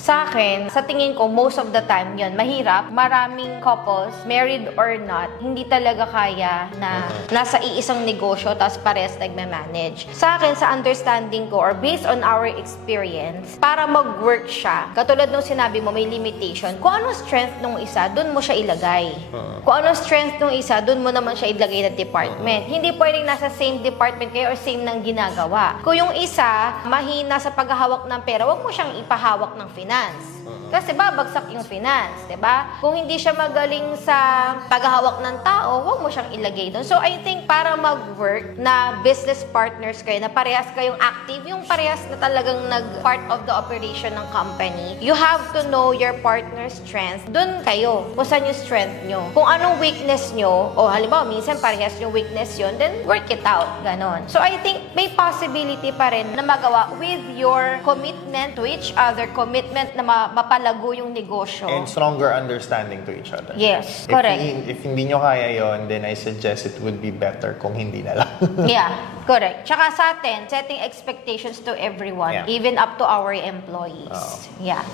Sa akin, sa tingin ko, most of the time yun, mahirap. Maraming couples, married or not, hindi talaga kaya na nasa iisang negosyo tapos parehas nagme-manage. Sa akin, sa understanding ko or based on our experience, para mag-work siya, katulad nung sinabi mo, may limitation. Kung anong strength nung isa, dun mo siya ilagay. Kung anong strength nung isa, dun mo naman siya ilagay na department. Hindi pwedeng nasa same department kayo or same ng ginagawa. Kung yung isa, mahina sa paghahawak ng pera, wag mo siyang ipahawak ng finance. Kasi babagsak yung finance, 'di ba? Kung hindi siya magaling sa paghahawak ng tao, wag mo siyang ilagay doon. So I think para mag-work na business partners kayo, na parehas kayong active, yung parehas na talagang nag-part of the operation ng company, you have to know your partner's strength. Doon kayo, kung saan yung strength nyo. Kung anong weakness nyo, o halimbawa, minsan parehas yung weakness yun, then work it out. Ganon. So I think may possibility pa rin na magawa with your commitment to each other, commitment na mapalago yung negosyo. And stronger understanding to each other. Yes, correct. If hindi nyo kaya yon, then I suggest it would be better kung hindi na lang. Yeah, correct. Tsaka sa atin, setting expectations to everyone, Yeah. even up to our employees. Oo. Yeah.